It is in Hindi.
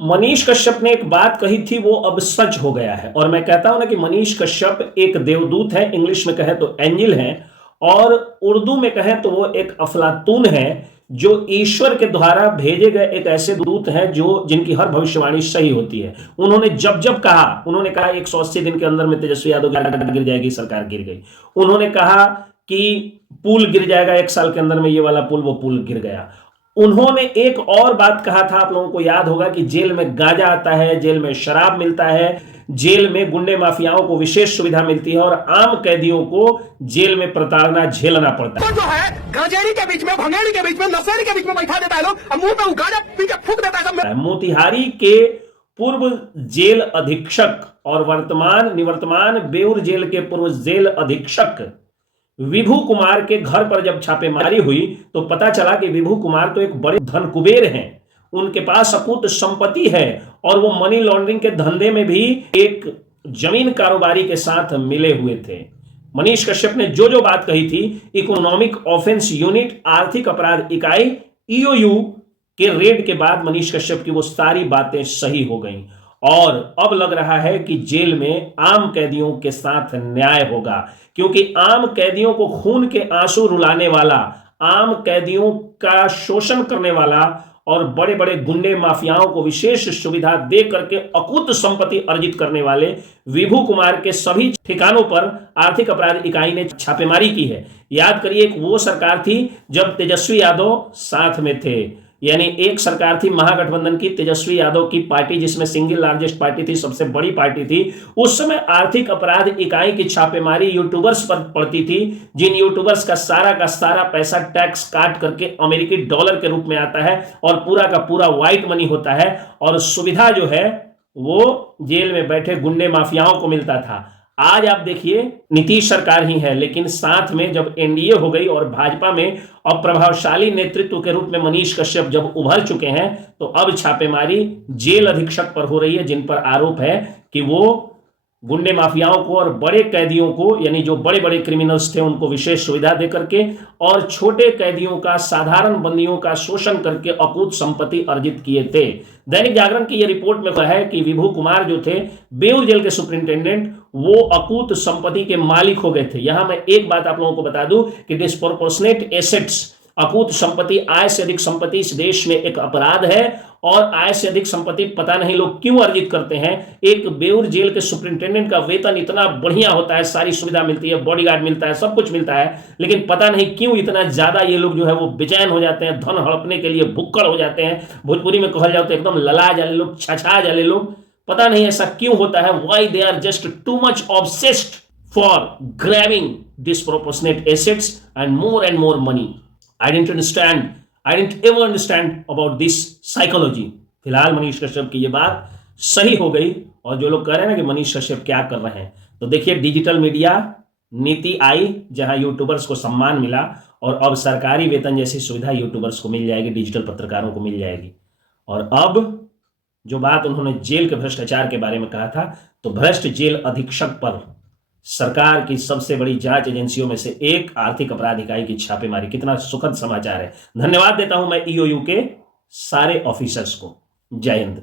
मनीष कश्यप ने एक बात कही थी, वो अब सच हो गया है। और मैं कहता हूं ना कि मनीष कश्यप एक देवदूत है, इंग्लिश में कहें तो एंजिल है, और उर्दू में कहें तो वो एक अफलातून है, जो ईश्वर के द्वारा भेजे गए एक ऐसे दूत हैं जो जिनकी हर भविष्यवाणी सही होती है। उन्होंने जब जब कहा, उन्होंने कहा 180 दिन के अंदर में तेजस्वी यादव गिर जाएगी, सरकार गिर गई। उन्होंने कहा कि पुल गिर जाएगा 1 साल के अंदर में, ये वाला पुल, वो पुल गिर गया। उन्होंने एक और बात कहा था, आप लोगों को याद होगा, कि जेल में गांजा आता है, जेल में शराब मिलता है, जेल में गुंडे माफियाओं को विशेष सुविधा मिलती है, और आम कैदियों को जेल में प्रताड़ना झेलना पड़ता है। तो जो है गांजेड़ी के बीच में, भंगेड़ी के बीच में, नशेड़ी के बीच में बैठा देता है लोग, मुंह पे गांजा पी के फूंक देता है। मोतिहारी के पूर्व जेल अधीक्षक और निवर्तमान बेउर जेल के पूर्व जेल अधीक्षक विभू कुमार के घर पर जब छापेमारी हुई तो पता चला कि विभू कुमार तो एक बड़े धन कुबेर हैं, उनके पास अकूत संपत्ति है, और वो मनी लॉन्ड्रिंग के धंधे में भी एक जमीन कारोबारी के साथ मिले हुए थे। मनीष कश्यप ने जो जो बात कही थी, इकोनॉमिक ऑफेंस यूनिट, आर्थिक अपराध इकाई, ईओयू के रेड के बाद मनीष कश्यप की वो सारी बातें सही हो गईं, और अब लग रहा है कि जेल में आम कैदियों के साथ न्याय होगा, क्योंकि आम कैदियों को खून के आंसू रुलाने वाला, आम कैदियों का शोषण करने वाला और बड़े बड़े गुंडे माफियाओं को विशेष सुविधा दे करके अकूत संपत्ति अर्जित करने वाले विभू कुमार के सभी ठिकानों पर आर्थिक अपराध इकाई ने छापेमारी की है। याद करिए, एक वो सरकार थी जब तेजस्वी यादव साथ में थे, यानी एक सरकार थी महागठबंधन की, तेजस्वी यादव की पार्टी, जिसमें सिंगल लार्जेस्ट पार्टी थी, सबसे बड़ी पार्टी थी। उस समय आर्थिक अपराध इकाई की छापेमारी यूट्यूबर्स पर पड़ती थी, जिन यूट्यूबर्स का सारा पैसा टैक्स काट करके अमेरिकी डॉलर के रूप में आता है, और पूरा का पूरा व्हाइट मनी होता है, और सुविधा जो है वो जेल में बैठे गुंडे माफियाओं को मिलता था। आज आप देखिए, नीतीश सरकार ही है, लेकिन साथ में जब एनडीए हो गई और भाजपा में अब प्रभावशाली नेतृत्व के रूप में मनीष कश्यप जब उभर चुके हैं, तो अब छापेमारी जेल अधीक्षक पर हो रही है, जिन पर आरोप है कि वो गुंडे माफियाओं को और बड़े कैदियों को, यानी जो बड़े बड़े क्रिमिनल्स थे, उनको विशेष सुविधा दे करके और छोटे कैदियों का, साधारण बंदियों का शोषण करके अकूत संपत्ति अर्जित किए थे। दैनिक जागरण की यह रिपोर्ट में कहा है कि विभू कुमार जो थे बेउर जेल के सुपरिंटेंडेंट, वो अकूत संपत्ति के मालिक हो गए थे। यहां मैं एक बात आप लोगों को बता दूं कि डिस्प्रोपोर्शनेट एसेट्स, अकूत संपत्ति, आय से अधिक संपत्ति इस देश में एक अपराध है, और आय से अधिक संपत्ति पता नहीं लोग क्यों अर्जित करते हैं। एक बेउर जेल के सुपरिंटेंडेंट का वेतन इतना बढ़िया होता है, सारी सुविधा मिलती है, बॉडीगार्ड मिलता है, सब कुछ मिलता है, लेकिन पता नहीं क्यों इतना ज्यादा ये लोग जो है वो बेचैन हो जाते हैं, धन हड़पने के लिए भुक्कड़ हो जाते हैं। भोजपुरी में कहा जाता है एकदम लला जाले लोग, छछा जाले लोग। पता नहीं ऐसा क्यों होता है, why they are just too much obsessed for grabbing disproportionate assets and more money. I didn't ever understand about this psychology। फिलहाल मनीष कश्यप की ये बात सही हो गई, और जो लोग कह रहे हैं ना कि मनीष कश्यप क्या कर रहे हैं, तो देखिए, डिजिटल मीडिया नीति आई जहां यूट्यूबर्स को सम्मान मिला, और अब सरकारी वेतन जैसी सुविधा यूट्यूबर्स को मिल जाएगी, डिजिटल पत्रकारों को मिल जाएगी। और अब जो बात उन्होंने जेल के भ्रष्टाचार के बारे में कहा था, तो भ्रष्ट जेल अधीक्षक पर सरकार की सबसे बड़ी जांच एजेंसियों में से एक आर्थिक अपराध इकाई की छापेमारी, कितना सुखद समाचार है। धन्यवाद देता हूं मैं ईओयू के सारे ऑफिसर्स को। जय हिंद।